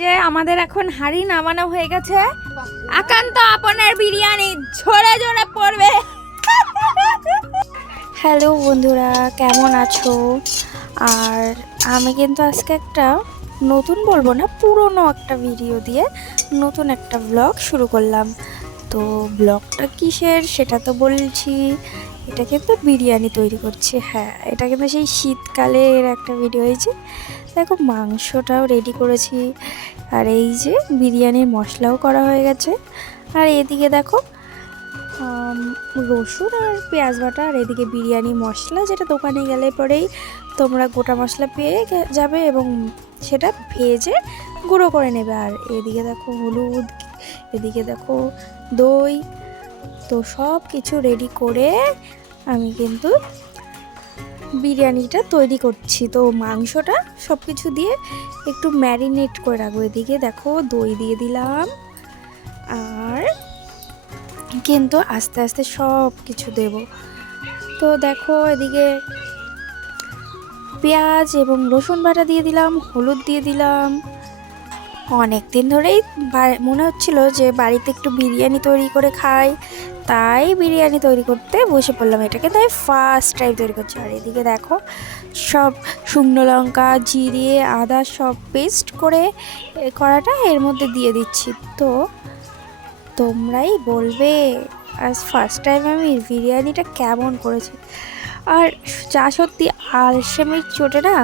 যে আমাদের এখন হাঁড়ি নামানো হয়ে গেছে। একান্ত আপনার বিরিয়ানি ঝরে ঝরে পড়বে। হ্যালো বন্ধুরা, কেমন আছো? আর আমি কিন্তু আজকে একটা নতুন বলবো না, পুরনো একটা ভিডিও দিয়ে নতুন একটা ব্লগ শুরু করলাম। তো ব্লগটা কিসের সেটা তো বলছি, এটা কিন্তু বিরিয়ানি তৈরি করছি। হ্যাঁ, এটা কিন্তু সেই শীতকালের একটা ভিডিও হয়েছে। দেখো, মাংসটাও রেডি করেছি, আর এই যে বিরিয়ানির মশলাও করা হয়ে গেছে। আর এদিকে দেখো রসুন আর পেঁয়াজ বাটা, আর এদিকে বিরিয়ানি মশলা, যেটা দোকানে গেলে পরেই তোমরা গোটা মশলা পেয়ে যাবে এবং সেটা ভেজে গুঁড়ো করে নেবে। আর এদিকে দেখো হলুদ, এদিকে দেখো দই। তো সব কিছু রেডি করে আমি কিন্তু বিরিয়ানিটা তৈরি করছি। তো মাংসটা সব কিছু দিয়ে একটু ম্যারিনেট করে রাখবো। এদিকে দেখো দই দিয়ে দিলাম, আর কিন্তু আস্তে আস্তে সব কিছু দেব। তো দেখো এদিকে পেঁয়াজ এবং রসুন বাটা দিয়ে দিলাম, হলুদ দিয়ে দিলাম। অনেক দিন ধরেই মনে হচ্ছিল যে বাড়িতে একটু বিরিয়ানি তৈরি করে খাই, তাই বিরিয়ানি তৈরি করতে বসে পড়লাম। এটাকে তাই ফার্স্ট টাইম তৈরি করছি। আর এদিকে দেখো সব শুকনো লঙ্কা, জিরে, আদা সব পেস্ট করে করাটা এর মধ্যে দিয়ে দিচ্ছি। তো তোমরাই বলবে আজ ফার্স্ট টাইম আমি বিরিয়ানিটা কেমন করেছি। আর যা সত্যি আলসেমির চোটে না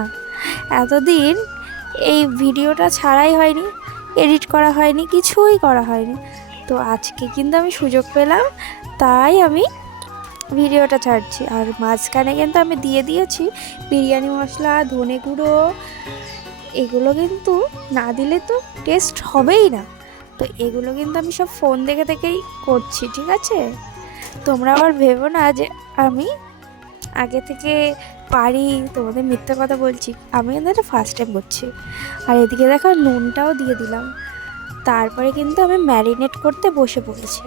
এতদিন এই ভিডিওটা ছাড়াই হয়নি, এডিট করা হয়নি, কিছুই করা হয়নি। তো আজকে কিন্তু আমি সুযোগ পেলাম, তাই আমি ভিডিওটা ছাড়ছি। আর মাঝখানে কিন্তু আমি দিয়ে দিয়েছি বিরিয়ানি মশলা, ধনে গুঁড়ো। এগুলো কিন্তু না দিলে তো টেস্ট হবেই না। তো এগুলো কিন্তু আমি সব ফোন দেখে দেখেই করছি, ঠিক আছে? তোমরা আবার ভেবো না যে আমি আগে থেকে পারি, তোমাদের মিথ্যা কথা বলছি। আমি কিন্তু এটা ফার্স্ট টাইম করছি। আর এদিকে দেখো নুনটাও দিয়ে দিলাম। তারপরে কিন্তু আমি ম্যারিনেট করতে বসে পড়েছি,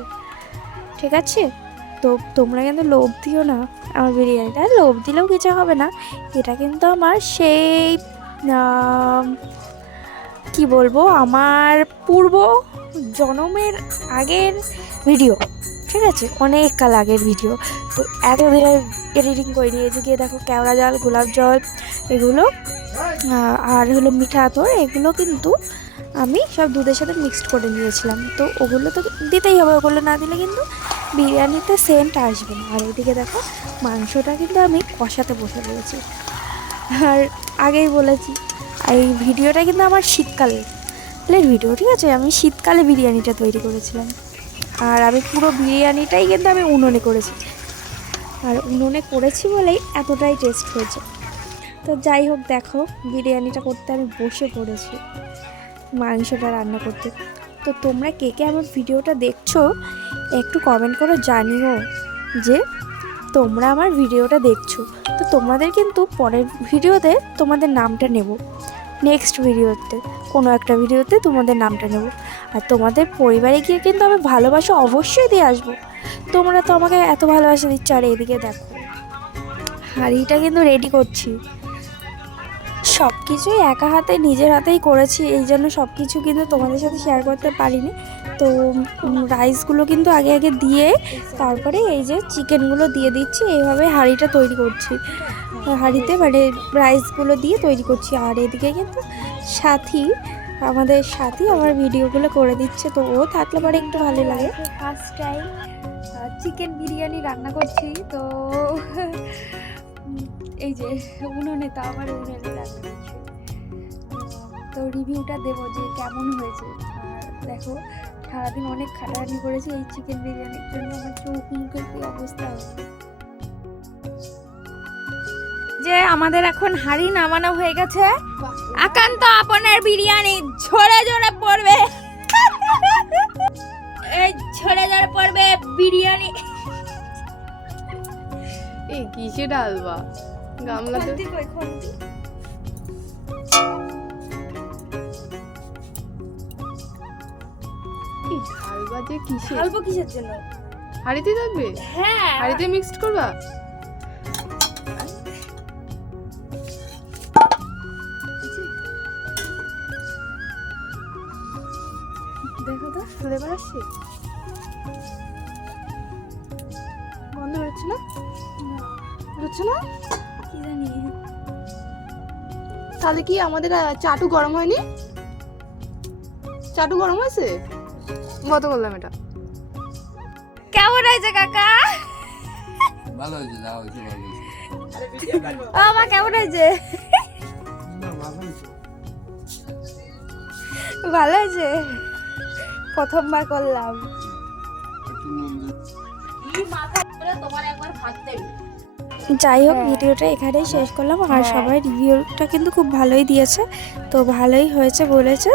ঠিক আছে? তো তোমরা কিন্তু লোভ দিও না আমার বিরিয়ানিটা। লোভ দিলেও কিছু হবে না। এটা কিন্তু আমার সেই কি বলবো, আমার পূর্ব জন্মের আগের ভিডিও, ঠিক আছে? অনেক কাল আগের ভিডিও। তো এতদিনে এডিটিং করে নিয়েছি। গিয়ে দেখো কেওড়া জল, গোলাপ জল, এগুলো আর হলো মিঠা আতর, এগুলো কিন্তু আমি সব দুধের সাথে মিক্সড করে নিয়েছিলাম। তো ওগুলো তো দিতেই হবে, ওগুলো না দিলে কিন্তু বিরিয়ানিতে সেন্ট আসবে না। আর এদিকে দেখো মাংসটা কিন্তু আমি কষাতে বসে পড়েছি। আর আগেই বলেছি এই ভিডিওটা কিন্তু আমার শীতকালের ভিডিও, ঠিক আছে? আমি শীতকালে বিরিয়ানিটা তৈরি করেছিলাম। আর আমি পুরো বিরিয়ানিটাই কিন্তু আমি উনুনে করেছি। আর উনুনে করেছি বলেই এতটাই টেস্ট হয়েছে। তো যাই হোক, দেখো বিরিয়ানিটা করতে আমি বসে পড়েছি, মাংসটা রান্না করতে। তো তোমরা কে কে আমার ভিডিওটা দেখছো একটু কমেন্ট করে জানিও যে তোমরা আমার ভিডিওটা দেখছো। তো তোমাদের কিন্তু পরের ভিডিওতে তোমাদের নামটা নেব, নেক্সট ভিডিওতে কোনো একটা ভিডিওতে তোমাদের নামটা নেব। আর তোমাদের পরিবারে গিয়ে কিন্তু আমি ভালোবাসা অবশ্যই দিয়ে আসবো। তোমরা তো আমাকে এত ভালোবাসা দিচ্ছ। আর এদিকে দেখো হাঁড়িটা কিন্তু রেডি করছি। সব কিছুই একা হাতে নিজের হাতেই করেছি, এই জন্য সব কিছু কিন্তু তোমাদের সাথে শেয়ার করতে পারিনি। তো রাইসগুলো কিন্তু আগে আগে দিয়ে তারপরে এই যে চিকেনগুলো দিয়ে দিচ্ছি। এইভাবে হাঁড়িটা তৈরি করছি, হাঁড়িতে মানে রাইসগুলো দিয়ে তৈরি করছি। আর এদিকে কিন্তু আমাদের সাথী আমার ভিডিওগুলো করে দিচ্ছে। তো ও থাকলে পরে একটু ভালো লাগে। ফার্স্ট টাইম চিকেন বিরিয়ানি রান্না করছি। তো এই যে উনুনে, তো আমার উনুনে রান্না করছি। তো রিভিউটা দেবো যে কেমন হয়েছে। আর দেখো সারাদিন অনেক খাটাখাটি করেছি এই চিকেন বিরিয়ানির জন্য। আমার চোখ মুখের কি অবস্থা হচ্ছে। যে আমাদের এখন হাঁড়ি নামানো হয়ে গেছে। একান্ত আপনার বিরিয়ানি ঝরে ঝরে পড়বে, এই ঝরে ঝরে পড়বে বিরিয়ানি। এই কিসে ঢালবা গামলাতে? এই ঢালবা যে কিসে? ঢালবো কিসের জন্য? হাঁড়িতে যাবে? হ্যাঁ, হাঁড়িতে মিক্সড করবা? দেখো তো ফ্লেভার আসছে, গন্ধ বেরোচ্ছে না? বেরোচ্ছে না? কি জানি। তাহলে কি আমাদের চাটু গরম হয়নি? চাটু গরম হয়েছে? কত করলাম এটা? কেমন হয়েছে কাকা? ভালো হয়েছে, যা হয়েছে ভালো হয়েছে। ও মা কেমন হয়েছে? ভালো হয়েছে, প্রথমবার করলাম। একটু নুন দিন। যাই হোক, ভিডিওটা এখানেই শেষ করলাম। আর সবাই রিভিউটা কিন্তু খুব ভালোই দিয়েছে, তো ভালোই হয়েছে বলেছে।